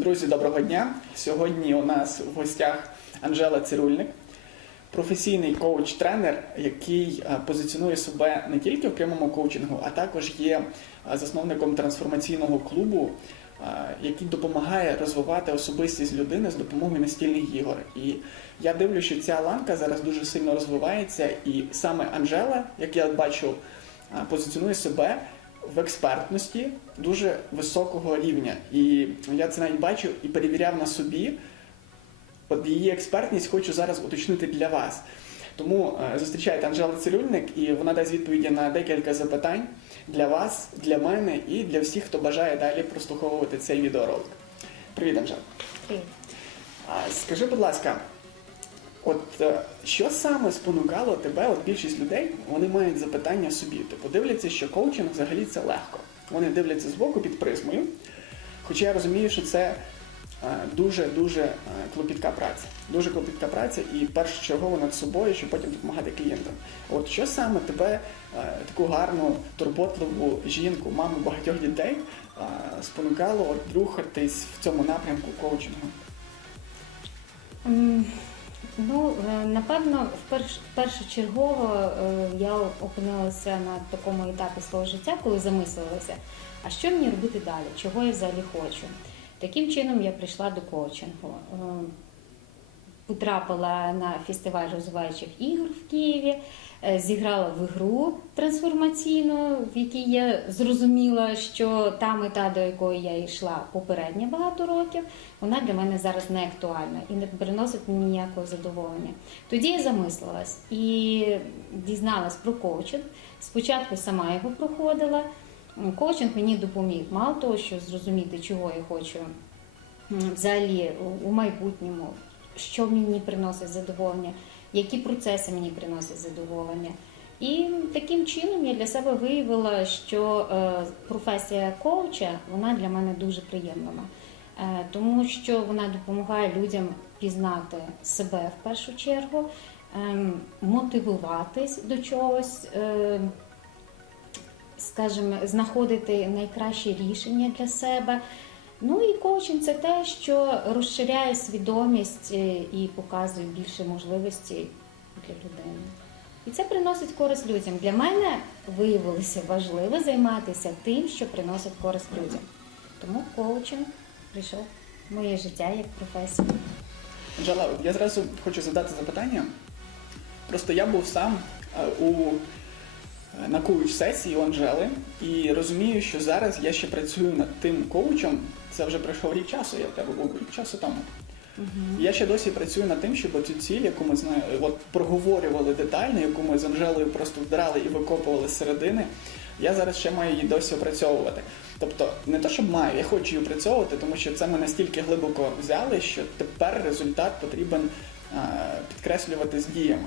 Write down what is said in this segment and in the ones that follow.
Друзі, доброго дня! Сьогодні у нас в гостях Анжела Цирульник, професійний коуч-тренер, який е, позиціонує себе не тільки в прямому коучингу, а також є е, засновником трансформаційного клубу, е, який допомагає розвивати особистість людини з допомогою настільних ігор. І я дивлюся, що ця ланка зараз дуже сильно розвивається, і саме Анжела, як я бачу, позиціонує себе в експертності дуже високого рівня. І я це навіть бачу і перевіряв на собі. От її експертність хочу зараз уточнити для вас. Тому е, зустрічайте Анжела Цирюльник, і вона дасть відповіді на декілька запитань для вас, для мене і для всіх, хто бажає далі прослуховувати цей відеоролик. Привіт, Анжела. Привіт. Скажи, будь ласка, от е, що саме спонукало тебе? От більшість людей вони мають запитання собі. Типу дивляться, що коучинг взагалі це легко. Вони дивляться збоку під призмою. Хоча я розумію, що це дуже дуже клопітка праця. Дуже клопітка праця і першочергово над собою, щоб потім допомагати клієнтам. От що саме тебе, е, таку гарну, турботливу жінку, маму багатьох дітей, е, спонукало от рухатись в цьому напрямку коучингу? Ну, е, напевно, вперш, першочергово е, я опинилася на такому етапі свого життя, коли замислилася, а що мені робити далі, чого я взагалі хочу. Таким чином я прийшла до коучингу. Е, Потрапила на фестиваль розвиваючих ігор в Києві, зіграла в ігру трансформаційну, в якій я зрозуміла, що та мета, до якої я йшла попередні багато років, вона для мене зараз не актуальна і не приносить мені ніякого задоволення. Тоді я замислилась і дізналась про коучинг. Спочатку сама його проходила. Коучинг мені допоміг. Мало того, що зрозуміти, чого я хочу взагалі у майбутньому, що мені приносить задоволення, які процеси мені приносять задоволення. І таким чином я для себе виявила, що е, професія коуча вона для мене дуже приємна, е, тому що вона допомагає людям пізнати себе в першу чергу, ем, мотивуватись до чогось. е, скажімо, знаходити найкраще рішення для себе. Ну і коучинг це те, що розширяє свідомість е, і показує більше можливостей для людини. І це приносить користь людям. Для мене виявилося важливо займатися тим, що приносить користь людям. Тому коучинг прийшов в моє життя як професія. Анжела, я зразу хочу задати запитання. Просто я був сам е, у на коуч-сесії у Анжели і розумію, що зараз я ще працюю над тим коучем. Це вже пройшов рік часу, я в тебе був рік часу тому. І Я ще досі працюю над тим, щоб цю ціль, яку ми знає, от проговорювали детально, яку ми з Анжелою просто вдрали і викопували з середини. Я зараз ще маю її досі опрацьовувати. Тобто, не то, щоб маю, я хочу її опрацьовувати, тому що це ми настільки глибоко взяли, що тепер результат потрібен а, підкреслювати з діями.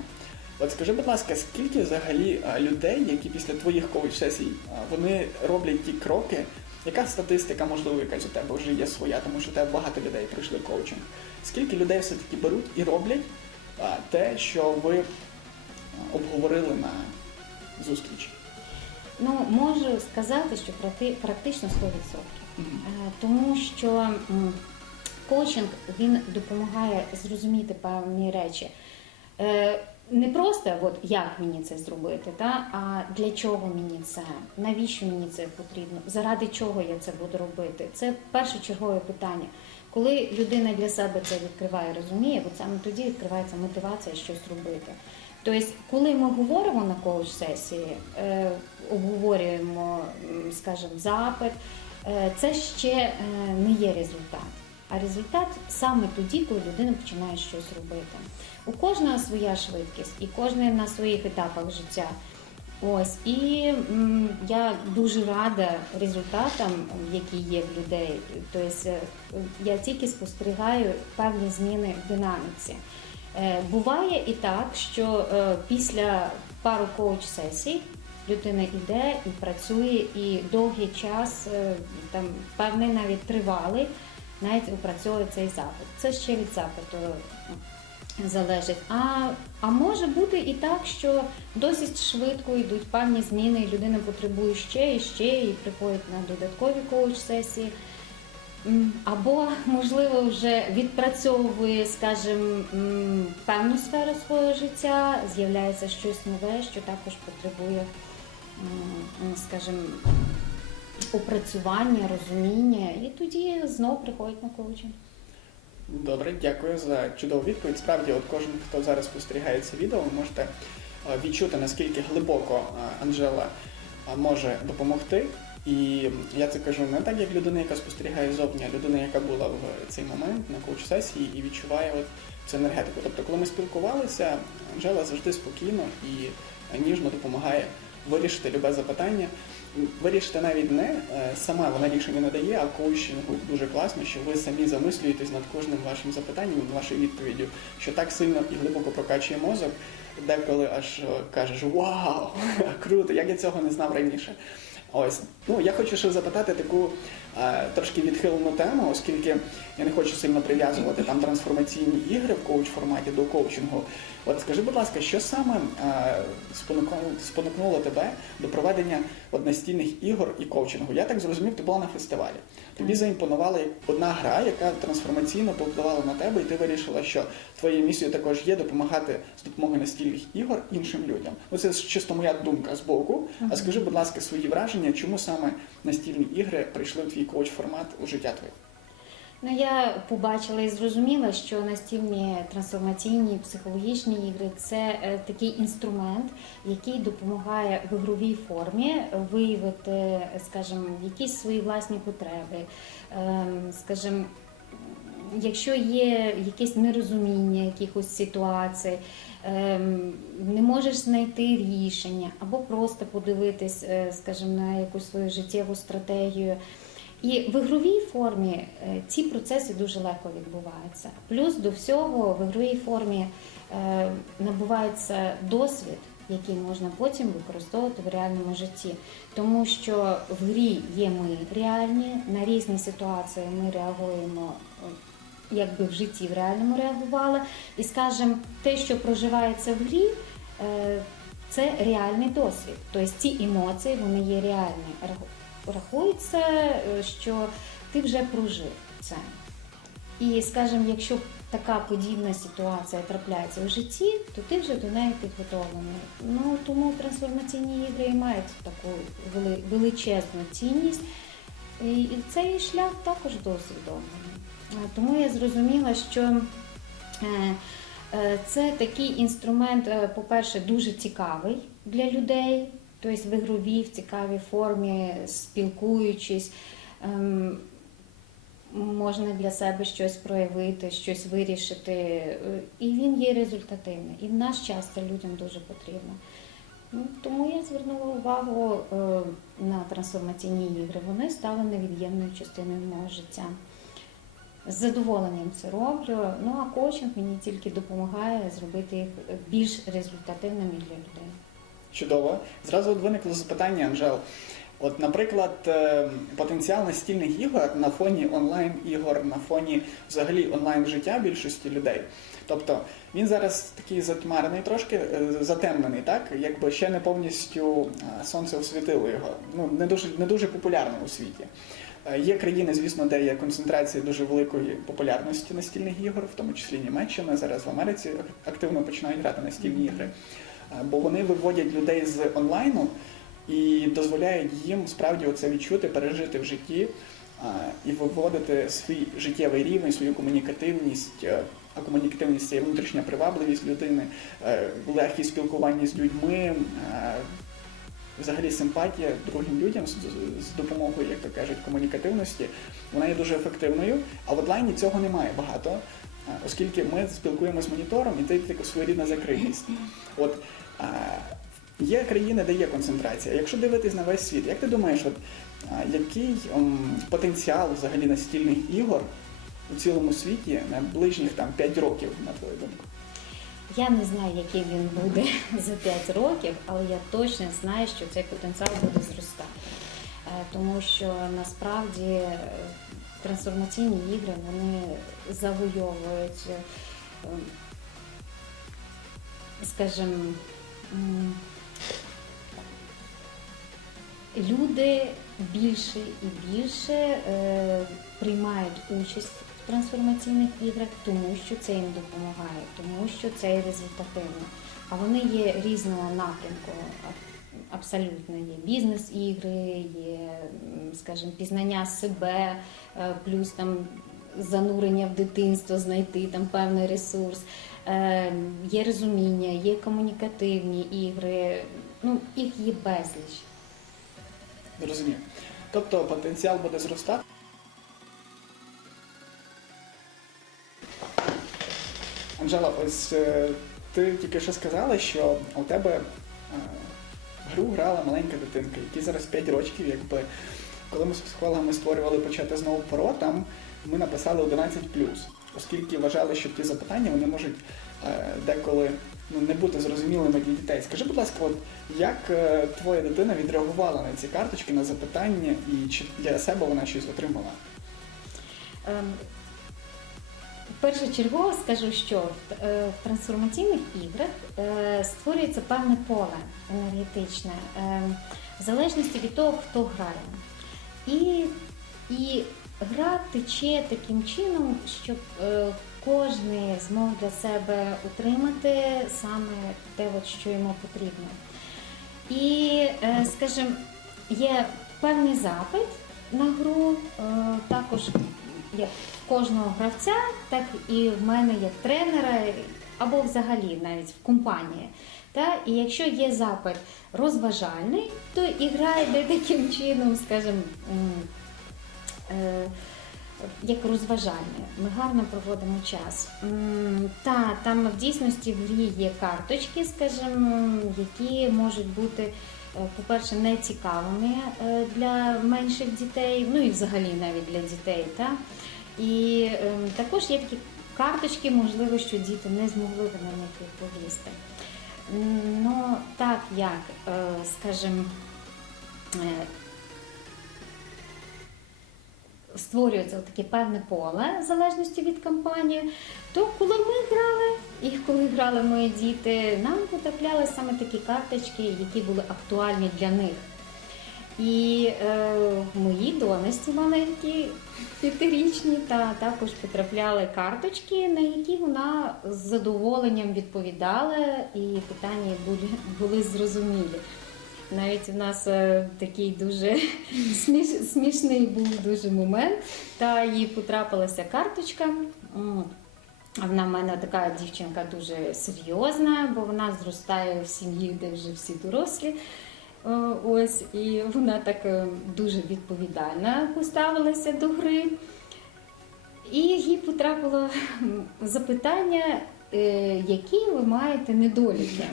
От скажи, будь ласка, скільки взагалі людей, які після твоїх коуч-сесій, вони роблять ті кроки? Яка статистика, можливо, якась у тебе вже є своя, тому що у тебе багато людей пройшли коучинг. Скільки людей все-таки беруть і роблять те, що ви обговорили на зустрічі? Ну, можу сказати, що практично 100%. Е, Тому що коучинг він допомагає зрозуміти певні речі. Не просто от як мені це зробити, та, а для чого мені це, навіщо мені це потрібно, заради чого я це буду робити. Це першочергове питання. Коли людина для себе це відкриває, розуміє, от саме тоді відкривається мотивація щось робити. Тобто, коли ми говоримо на коуч-сесії, е, обговорюємо, скажімо, запит, е, це ще е, не є результат. А результат саме тоді, коли людина починає щось робити. У кожного своя швидкість, і кожен на своїх етапах життя. Ось і м, я дуже рада результатам, які є в людей. Тобто е, я тільки спостерігаю певні зміни в динаміці. Е, Буває і так, що е, після пару коуч-сесій людина йде і працює, і довгий час, там певний навіть тривалий, навіть опрацьовує цей запит. Це ще від запиту залежить. А, а може бути і так, що досить швидко йдуть певні зміни, і людина потребує ще і ще, і приходить на додаткові коуч-сесії. Або, можливо, вже відпрацьовує, скажімо, певну сферу свого життя, з'являється щось нове, що також потребує, скажімо, опрацювання, розуміння, і тоді знов приходять на коучинг. Добре, дякую за чудову відповідь. Справді, от кожен, хто зараз спостерігає це відео, можете е, відчути, наскільки глибоко е, Анжела е, може допомогти. І я це кажу не так, як людина, яка спостерігає зовні, а людина, яка була в цей момент на коуч-сесії і відчуває от цю енергетику. Тобто, коли ми спілкувалися, Анжела завжди спокійно і ніжно допомагає вирішити любе запитання. Вирішити навіть не е, сама вона рішення не дає, а коучинг дуже класно, що ви самі замислюєтесь над кожним вашим запитанням, вашою відповіддю, що так сильно і глибоко прокачує мозок, деколи аж е, кажеш Вау, круто! Як я цього не знав раніше. Ось, ну я хочу ще запитати таку трошки відхилену тему, оскільки я не хочу сильно прив'язувати там трансформаційні ігри в коуч форматі до коучингу. От скажи, будь ласка, що саме е, спонукнуло, тебе до проведення настільних ігор і коучингу? Я так зрозумів, ти була на фестивалі. Тобі заімпонувала одна гра, яка трансформаційно повпливала на тебе, і ти вирішила, що твоєю місією також є допомагати з допомогою настільних ігор іншим людям. Ну це чисто моя думка з боку. А скажи, будь ласка, свої враження, чому саме настільні ігри прийшли в твій коуч формат у життя твоє? Ну, я побачила і зрозуміла, що настільні трансформаційні психологічні ігри це е, такий інструмент, який допомагає в ігровій формі виявити, скажімо, якісь свої власні потреби, ем, скажімо, якщо є якесь нерозуміння якихось ситуацій, ем, не можеш знайти рішення, або просто подивитись, е, скажімо, на якусь свою життєву стратегію. І в ігровій формі е, ці процеси дуже легко відбуваються. Плюс до всього в ігровій формі е, набувається досвід, який можна потім використовувати в реальному житті. Тому що в грі є ми реальні, на різні ситуації ми реагуємо. е, Якби в житті в реальному реагували, і скажімо, те, що проживається в грі, це реальний досвід. Тобто ці емоції вони є реальні. Раху- Рахується, е, що ти вже прожив це. І, скажімо, якщо така подібна ситуація трапляється в житті, то ти вже до неї підготовлений. Ну тому трансформаційні ігри і мають таку величезну цінність. І, цей шлях також досвідомлений. Е, Тому я зрозуміла, що е, це такий інструмент, по-перше, дуже цікавий для людей, тобто в ігровій, в цікавій формі, спілкуючись. ем, Можна для себе щось проявити, щось вирішити, і він є результативний. І в наш час це людям дуже потрібно. Ну, тому я звернула увагу е, на трансформаційні ігри. Вони стали невід'ємною частиною мого життя. З задоволенням це роблю. Ну а коучинг мені тільки допомагає зробити їх більш результативними для людей. Чудово. Зразу от виникло запитання, Анжел. От, наприклад, е, потенціал настільних ігор на фоні онлайн-ігор, на фоні взагалі онлайн життя більшості людей. Тобто він зараз такий затьмарений, трошки е, затемнений, так якби ще не повністю е, сонце освітило його. Ну не дуже не дуже популярний у світі. Є країни, звісно, де є концентрація дуже великої популярності настільних ігор, в тому числі Німеччина. Зараз в Америці активно починають грати настільні ігри. Е, бо вони виводять людей з онлайну і дозволяють їм справді оце відчути, пережити в житті і виводити свій життєвий рівень, свою комунікативність. е, А комунікативність це внутрішня привабливість людини, е, легкість спілкування з людьми, е, взагалі симпатія другим людям з, допомогою, як то кажуть, комунікативності, вона є дуже ефективною, а в онлайні цього немає багато, е, оскільки ми спілкуємося з монітором, і це така своєрідна закритість. От а, є країни, де є концентрація. Якщо дивитись на весь світ, як ти думаєш, от а, який м, потенціал взагалі настільних ігор у цілому світі на ближніх там 5 років, на твою думку? Я не знаю, який він буде за 5 років, але я точно знаю, що цей потенціал буде зростати. Е, Тому що насправді е, трансформаційні ігри вони завойовують, е, скажімо, люди більше і більше е, приймають участь в трансформаційних іграх, тому що це їм допомагає, тому що це є результативно. А вони є різного напрямку. Абсолютно є бізнес-ігри, є, скажімо, пізнання себе, е, плюс там занурення в дитинство, знайти там певний ресурс. Е, Є розуміння, є комунікативні ігри. Ну, їх є безліч. Зрозумів. Тобто потенціал буде зростати. Анжела, ось е, ти тільки що сказала, що у тебе гру грала маленька дитинка, якій зараз 5 років, якби коли ми з психологами створювали почати знову поро, там ми написали 11 оскільки вважали, що ті запитання вони можуть е, деколи ну, не бути зрозумілими для дітей. Скажи, будь ласка, от як е, твоя дитина відреагувала на ці карточки, на запитання, і чи для себе вона щось отримала? Першочергово скажу, що в е, в трансформаційних іграх е, створюється певне поле енергетичне, е, в залежності від того, хто грає. І, і гра тече таким чином, щоб кожен змог для себе утримати саме те, що йому потрібно. І, скажімо, є певний запит на гру, також як кожного гравця, так і в мене як тренера, або взагалі навіть в компанії. Та? І якщо є запит розважальний, то і гра йде таким чином, скажімо, е, як розважальне. Ми гарно проводимо час. Та там в дійсності в грі є карточки, скажімо, які можуть бути, е, по-перше, не цікавими е, для менших дітей, ну і взагалі навіть для дітей. Та? І е, також є такі карточки, можливо, що діти не змогли на них відповісти. Ну, так як, е, скажімо, е, створюється таке певне поле в залежності від кампанії, то коли ми грали, і коли грали мої діти, нам потрапляли саме такі карточки, які були актуальні для них. І е, мої донесті маленькі, п'ятирічні, та також потрапляли карточки, на які вона з задоволенням відповідала, і питання були, були зрозумілі. Навіть у нас е, такий дуже сміш, смішний був дуже момент. Та їй потрапилася карточка. Вона в мене така дівчинка дуже серйозна, бо вона зростає в сім'ї, де вже всі дорослі. Е, Ось, і вона так е, дуже відповідально поставилася до гри. І їй потрапило запитання, е, які ви маєте недоліки.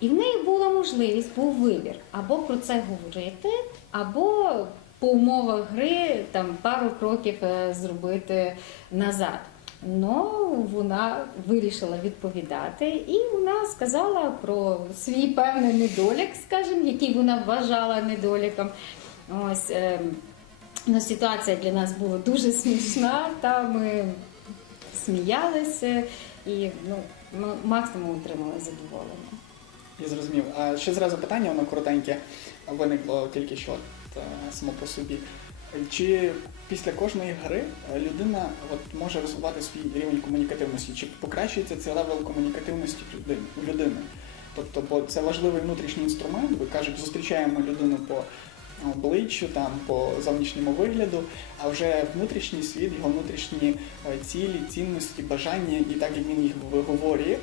І в неї була можливість, був вибір або про це говорити, або по умовах гри там пару кроків зробити назад. Ну, вона вирішила відповідати, і вона сказала про свій певний недолік, скажімо, який вона вважала недоліком. Ось е, ну, ситуація для нас була дуже смішна, та ми сміялися і ну, максимум отримали задоволення. Я зрозумів. А ще зразу питання, воно коротеньке виникло тільки що е, само по собі. Чи після кожної гри е, людина от, може розвивати свій рівень комунікативності? Чи покращується цей левел комунікативності у людини? Тобто, бо це важливий внутрішній інструмент, ви кажуть, зустрічаємо людину по обличчю, там, по зовнішньому вигляду, а вже внутрішній світ, його внутрішні е, цілі, цінності, бажання, і так як він їх виговорює,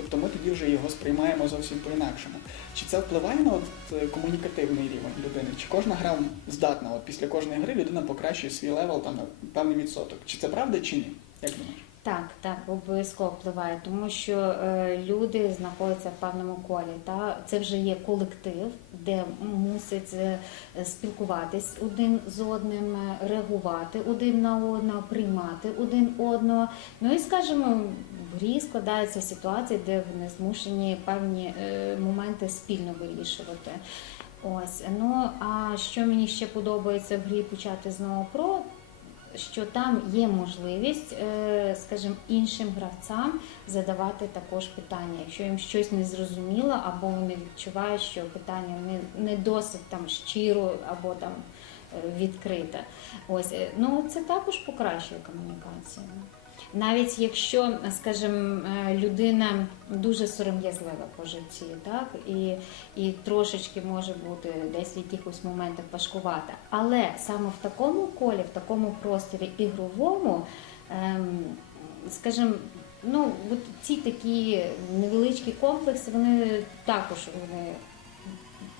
Тобто ми тоді вже його сприймаємо зовсім по-інакшому. Чи це впливає на от, е, комунікативний рівень людини? Чи кожна гра здатна? От після кожної гри людина покращує свій левел там на певний відсоток? Чи це правда, чи ні? Як думаєш? Так, так, обов'язково впливає, тому що е, люди знаходяться в певному колі. Та це вже є колектив, де мусить е, спілкуватись один з одним, е, реагувати один на одного, приймати один одного. Ну і скажімо, в грі складаються ситуації, де вони змушені певні е, моменти спільно вирішувати. Ось ну а що мені ще подобається в грі почати знову про що там є можливість, е, скажімо, іншим гравцям задавати також питання, якщо їм щось не зрозуміло, або вони відчувають, що питання не, досить там щиро або там е, відкрите. Ось ну це також покращує комунікацію. Навіть якщо, скажімо, е, людина дуже сором'язлива по житті, так і, і трошечки може бути десь в якихось моментах важкувата, але саме в такому колі, в такому просторі ігровому, ем, скажімо, ну от ці такі невеличкі комплекси, вони також вони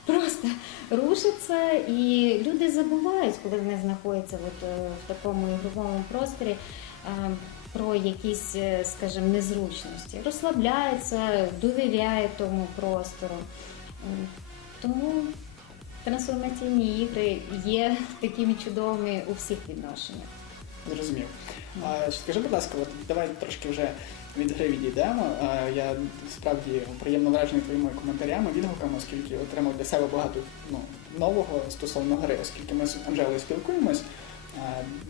просто рушаться, і люди забувають, коли вони знаходяться от, е, в такому ігровому просторі. Про якісь, е, скажімо, незручності, розслабляється, довіряє тому простору. Тому трансформаційні ігри є такими чудовими у всіх відношеннях. Зрозумів. А, скажи, будь ласка, от давай трошки вже від гри відійдемо. А, я справді приємно вражений твоїми коментарями, відгуками, оскільки отримав для себе багато ну, нового стосовно гри, оскільки ми з Анжелою спілкуємось а,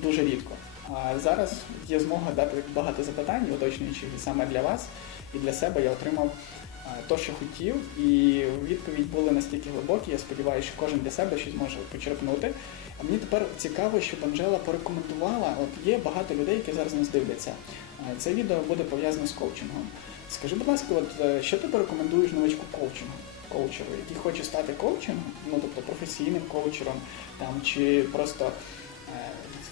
дуже рідко. А зараз є змога дати багато запитань, уточнюючи саме для вас і для себе я отримав то, що хотів, і відповідь були настільки глибокі. Я сподіваюся, що кожен для себе щось може почерпнути. А мені тепер цікаво, щоб Анжела порекомендувала. От є багато людей, які зараз нас дивляться. Це відео буде пов'язане з коучингом. Скажи, будь ласка, от е, що ти порекомендуєш новичку коучингу, коучеру, який хоче стати коучем, ну тобто професійним коучером, там чи просто е,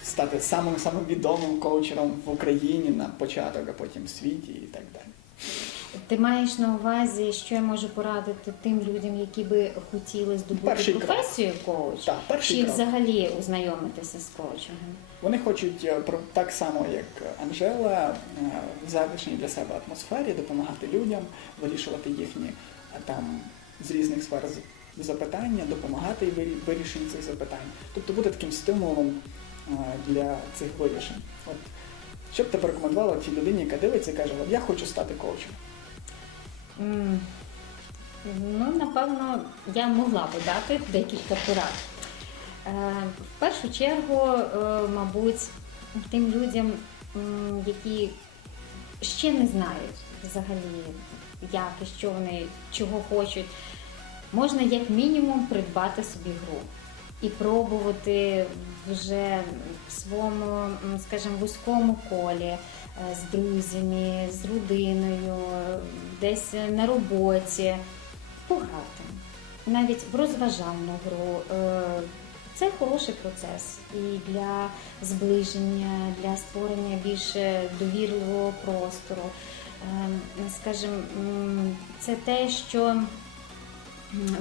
стати самим самим відомим коучером в Україні на початок, а потім в світі і так далі. Ти маєш на увазі, що я можу порадити тим людям, які би хотіли здобути Перший професію коуч, Так, перший чи крок. взагалі ознайомитися з коучингом? Вони хочуть е, так само, як Анжела, е, в затишній для себе атмосфері допомагати людям, вирішувати їхні е, там з різних сфер запитання, допомагати і вирі- вирішенні цих запитань. Тобто бути таким стимулом для цих вирішень. От що б ти порекомендувала тій людині, яка дивиться і каже, я хочу стати коучем. М, Ну, напевно, я могла би дати декілька порад. Е, В першу чергу, е, мабуть, тим людям, які ще не знають взагалі, як і що вони чого хочуть, можна як мінімум придбати собі гру і пробувати вже в своєму, скажімо, вузькому колі е, з друзями, з родиною, десь на роботі пограти. Навіть в розважальну гру. Е, Це хороший процес і для зближення, для створення більше довірливого простору. Е, Скажімо, це те, що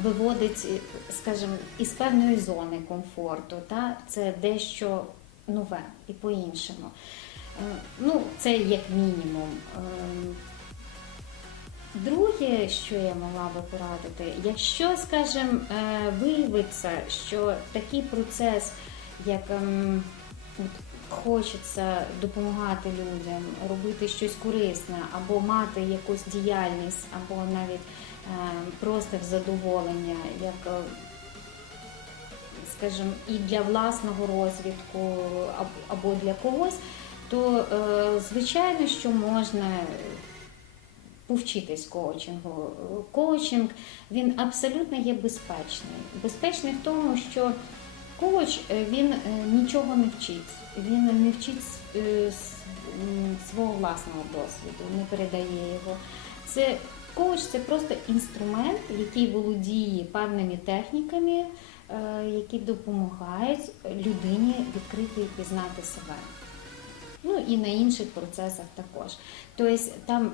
виводить, е, скажімо, із певної зони комфорту. Та? Це дещо нове і по-іншому. Е, Ну, це як мінімум. Ем, Друге, що я могла би порадити, якщо, скажімо, е, виявиться, що такий процес, як ем, хочеться допомагати людям, робити щось корисне, або мати якусь діяльність, або навіть е, просто в задоволення, як е, скажімо, і для власного розвитку, аб- або для когось, то е, звичайно, що можна повчитись коучингу. Коучинг він абсолютно є безпечний. Безпечний в тому, що коуч е, він е, нічого не вчить. Він не вчить е, свого власного досвіду, не передає його. Це коуч це просто інструмент, який володіє певними техніками, е, які допомагають людині відкрити і пізнати себе. Ну і на інших процесах також. Тобто там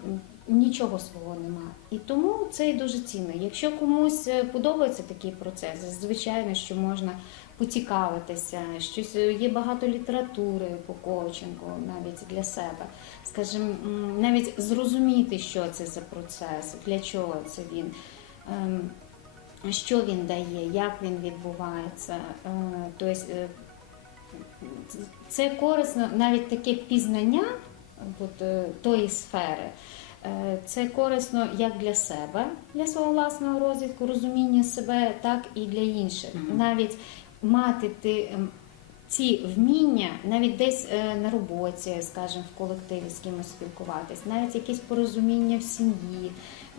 нічого свого нема. І тому це дуже цінно. Якщо комусь е, подобається такий процес, звичайно, що можна поцікавитися, щось е, є багато літератури по коучингу навіть для себе. Скажімо, навіть зрозуміти, що це за процес, для чого це він. ем, Що він дає, як він відбувається, Е, тобто е, це корисно, навіть таке пізнання от, тої сфери. Це корисно як для себе, для свого власного розвитку, розуміння себе, так і для інших. Навіть мати ти, ем, ці вміння, навіть десь е, на роботі, скажімо, в колективі з кимось спілкуватись, навіть якісь порозуміння в сім'ї.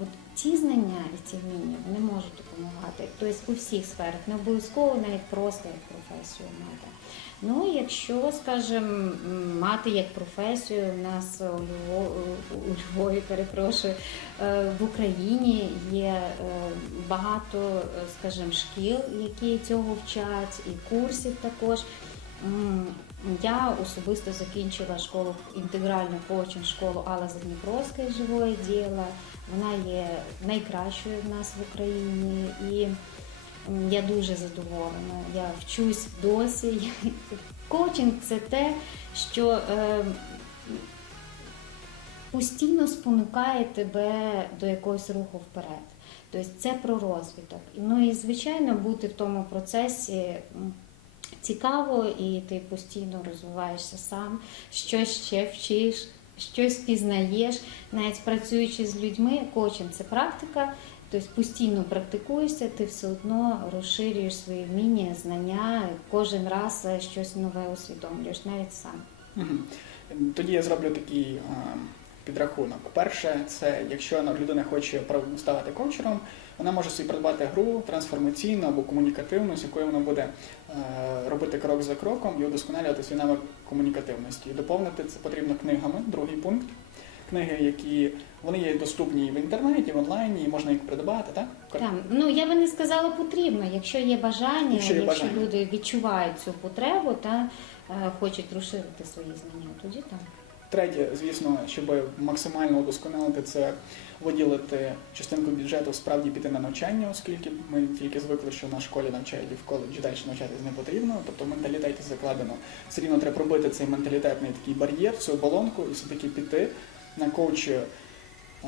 От ці знання і ці вміння вони можуть допомагати. Тобто у всіх сферах, не обов'язково навіть просто як професію мати. Ну, якщо, скажімо, мати як професію, у нас у Львові, перепрошую, е, в Україні є е, багато, е, скажімо, шкіл, які цього вчать, і курсів також. Я особисто закінчила школу інтегральну коучинг школу Алла Задніпровська живої діла. Вона є найкращою в нас в Україні і я дуже задоволена. Я вчусь досі. Коучинг це те, що е, постійно спонукає тебе до якогось руху вперед. Тобто це про розвиток. Ну і звичайно бути в тому процесі цікаво, і ти постійно розвиваєшся сам, щось ще вчиш, щось пізнаєш, навіть працюючи з людьми, коучинг це практика. Тобто постійно практикуєшся, ти все одно розширюєш свої вміння, знання, кожен раз щось нове усвідомлюєш, навіть сам. Тоді я зроблю такий підрахунок. Перше, це якщо людина хоче ставати коучером, вона може собі придбати гру трансформаційну або комунікативну, з якою вона буде е, робити крок за кроком і удосконалювати свій навик комунікативності. І доповнити це потрібно книгами, другий пункт. Книги, які вони є доступні і в інтернеті, в онлайні, і можна їх придбати, так? Так, ну я би не сказала потрібно, якщо є бажання, Якщо якщо, бажання. люди відчувають цю потребу та е, хочуть розширити свої знання, тоді так. Третє, звісно, щоб максимально удосконалити це, виділити частинку бюджету, справді піти на навчання, оскільки ми тільки звикли, що на школі навчають і в коледжі далі навчатись не потрібно. Тобто в менталітеті закладено. Все рівно треба пробити цей менталітетний такий бар'єр, цю оболонку і все-таки піти на коучі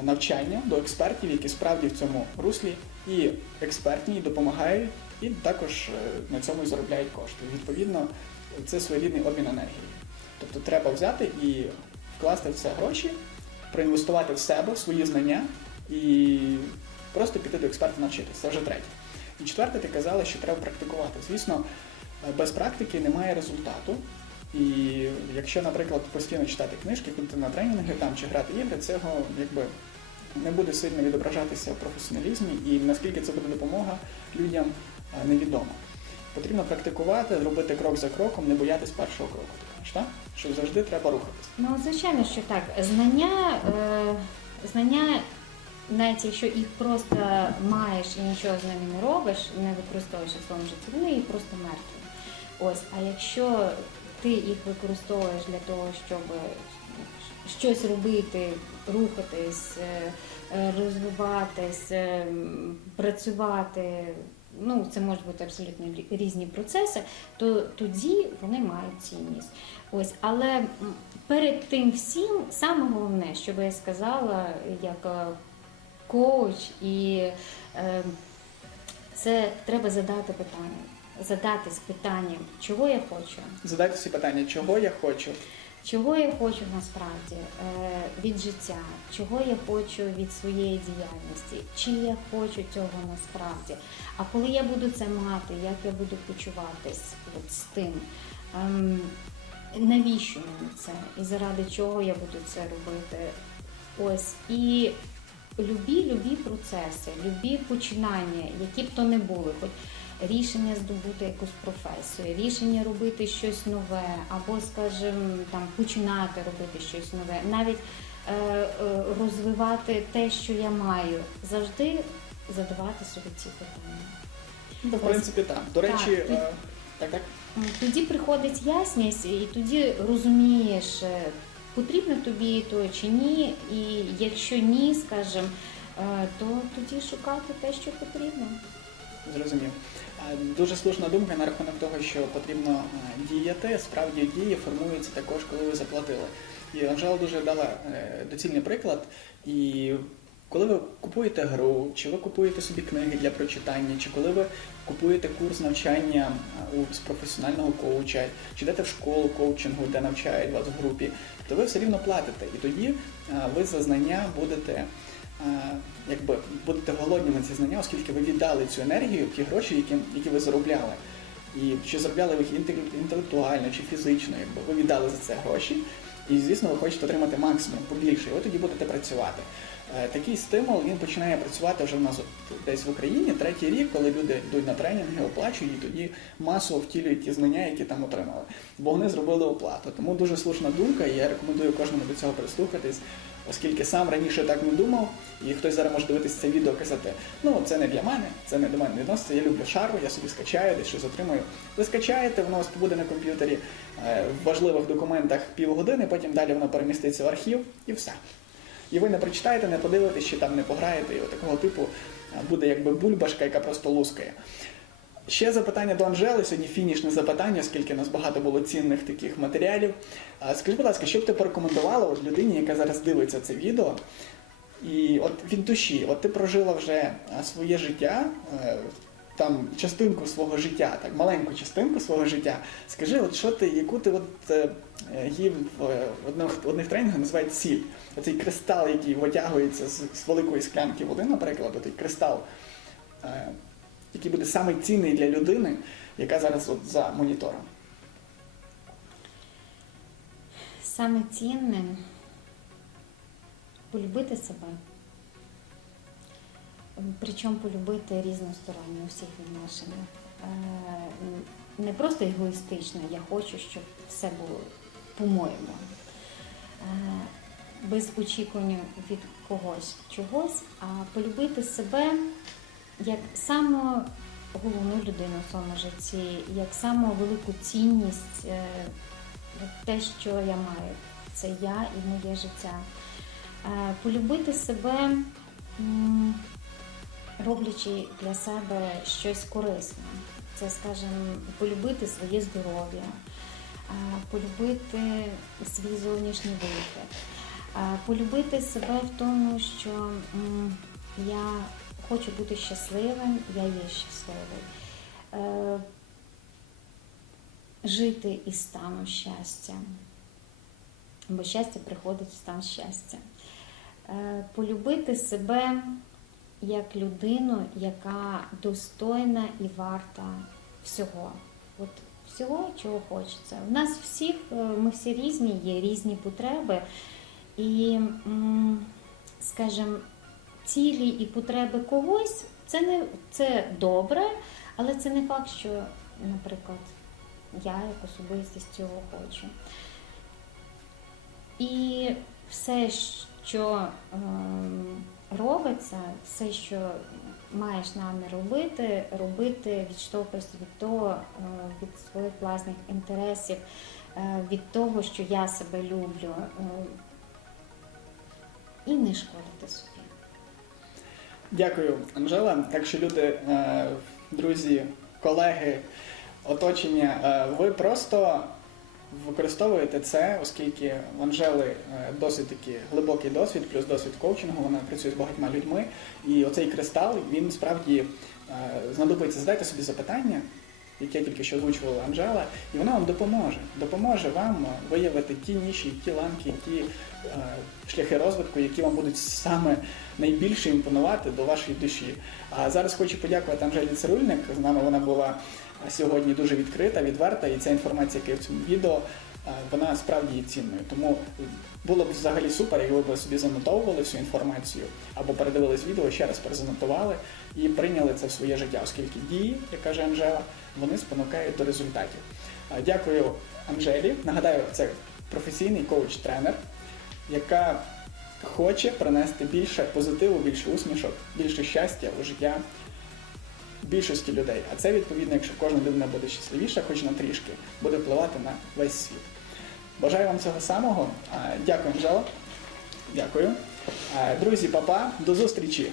навчання до експертів, які справді в цьому руслі і експертні, і допомагають, і також е, на цьому і заробляють кошти. Відповідно, це своєрідний обмін енергією. Тобто треба взяти і вкласти в це гроші, проінвестувати в себе, в свої знання і просто піти до експерта навчитися. Це вже третє. І четверте, ти казала, що треба практикувати. Звісно, е, без практики немає результату. І якщо, наприклад, постійно читати книжки, ходити на тренінги там чи грати ігри, цього якби не буде сильно відображатися в професіоналізмі, і наскільки це буде допомога людям е, невідомо. Потрібно практикувати, робити крок за кроком, не боятись першого кроку. Так? Що завжди треба рухатись. Ну, звичайно, що так. Знання, е, знання, навіть якщо їх просто маєш і нічого з ними не робиш, не використовуєш у своєму житті, вони є просто мертві. Ось, а якщо ти їх використовуєш для того, щоб щось робити, рухатись, е, е, розвиватись, е, працювати, ну це можуть бути абсолютно різні процеси, то тоді вони мають цінність. Ось, але перед тим всім саме головне, що би я сказала, як коуч, і е, це треба задати питання. Задатись питанням, чого я хочу, Задайте собі питання, чого я хочу, чого я хочу насправді е, від життя, чого я хочу від своєї діяльності, чи я хочу цього насправді. А коли я буду це мати, як я буду почуватись от з тим, ем, навіщо мені це? І заради чого я буду це робити? Ось і любі, любі процеси, любі починання, які б то не були, хоч рішення здобути якусь професію, рішення робити щось нове, або, скажімо, там починати робити щось нове, навіть е, е, розвивати те, що я маю, завжди задавати собі ці питання. Ну, в принципі, так. До речі, Так, е, так, так. Тоді приходить ясність, і тоді розумієш, е, потрібно тобі то чи ні. І якщо ні, скажімо, е, то тоді шукати те, що потрібно. Зрозумів. Дуже слушна думка на рахунок того, що потрібно е, діяти. Справді дії формуються також, коли ви заплатили. І Анжела дуже дала е, доцільний приклад. І коли ви купуєте гру, чи ви купуєте собі книги для прочитання, чи коли ви купуєте курс навчання е, з професіонального коуча, чи йдете в школу коучингу, де навчають вас в групі, то ви все рівно платите. І тоді ви за знання будете якби будете голодні на ці знання, оскільки ви віддали цю енергію, ті гроші, які, які ви заробляли. і чи заробляли ви їх інтелектуально чи фізично, якби ви віддали за це гроші. І звісно, ви хочете отримати максимум побільше, і ви тоді будете працювати. Е, Такий стимул він починає працювати вже в нас десь в Україні третій рік, коли люди йдуть на тренінги, оплачують і тоді масово втілюють ті знання, які там отримали. Бо вони зробили оплату. Тому дуже слушна думка, і я рекомендую кожному до цього прислухатись, оскільки сам раніше так не думав, і хтось зараз може дивитися це відео і казати, ну це не для мене, це не до мене відноситься, я люблю шару, я собі скачаю, десь щось отримаю. Ви скачаєте, воно побуде на комп'ютері е, в важливих документах півгодини, потім далі воно переміститься в архів і все. І ви не прочитаєте, не подивитесь, чи там не пограєте, і такого типу е, буде якби бульбашка, яка просто лускає. Ще запитання до Анжели. Сьогодні фінішне запитання, оскільки у нас багато було цінних таких матеріалів. Скажи, будь ласка, що б ти порекомендувала от людині, яка зараз дивиться це відео? І от від душі, от ти прожила вже своє життя, е, там частинку свого життя, так маленьку частинку свого життя. Скажи, от що ти, яку ти от е, е, їв в е, одних, одних тренінгах називають сіль. Оцей кристал, який витягується з, з великої склянки води, наприклад, оцей кристал, е, який буде саме цінний для людини, яка зараз от за монітором. Саме цінне полюбити себе. Причому полюбити різносторонньо у всіх відношеннях. Не просто егоїстично, я хочу, щоб все було по-моєму. Е, Без очікування від когось чогось, а полюбити себе як саму головну людину в своєму житті, як саму велику цінність, е, те, що я маю, це я і моє життя. Е, Полюбити себе, роблячи для себе щось корисне. Це, скажімо, полюбити своє здоров'я, е, полюбити свій зовнішній вигляд, полюбити себе в тому, що я хочу бути щасливим, я є щасливий. Е, Жити із стану щастя, бо щастя приходить в стан щастя. Е, Полюбити себе як людину, яка достойна і варта всього. От всього, чого хочеться. У нас всіх, е, ми всі різні, є різні потреби. І, скажімо, цілі і потреби когось це не це добре, але це не факт, що, наприклад, я як особистість цього хочу. І все, що ем, робиться, все, що маєш намір робити, робити, відштовхуєшся від того, е, від своїх власних інтересів, е, від того, що я себе люблю, е, і не шкодити собі. Дякую, Анжела. Так що люди, е, друзі, колеги, оточення, е, ви просто використовуєте це, оскільки в Анжели е, досить таки глибокий досвід, плюс досвід коучингу, вона працює з багатьма людьми. І оцей кристал, він справді знадобиться. Задайте собі запитання, яке тільки що озвучувала Анжела, і воно вам допоможе. Допоможе вам виявити ті ніші, ті ланки, е, шляхи розвитку, які вам будуть саме найбільше імпонувати до вашої душі. А зараз хочу подякувати Анжелі Цирульник. З нами вона була сьогодні дуже відкрита, відверта, і ця інформація, яка в цьому відео, е, вона справді є цінною. Тому було б взагалі супер, якби ви собі занотовували всю інформацію або передивились відео, ще раз перезанотували і прийняли це в своє життя, оскільки дії, як каже Анжела, вони спонукають до результатів. Е, Дякую Анжелі. Нагадаю, це професійний коуч-тренер, яка хоче принести більше позитиву, більше усмішок, більше щастя у життя більшості людей. А це відповідно, якщо кожна людина буде щасливіша, хоч на трішки, буде впливати на весь світ. Бажаю вам цього самого. Дякую, Анжела. Дякую. Друзі, папа, до зустрічі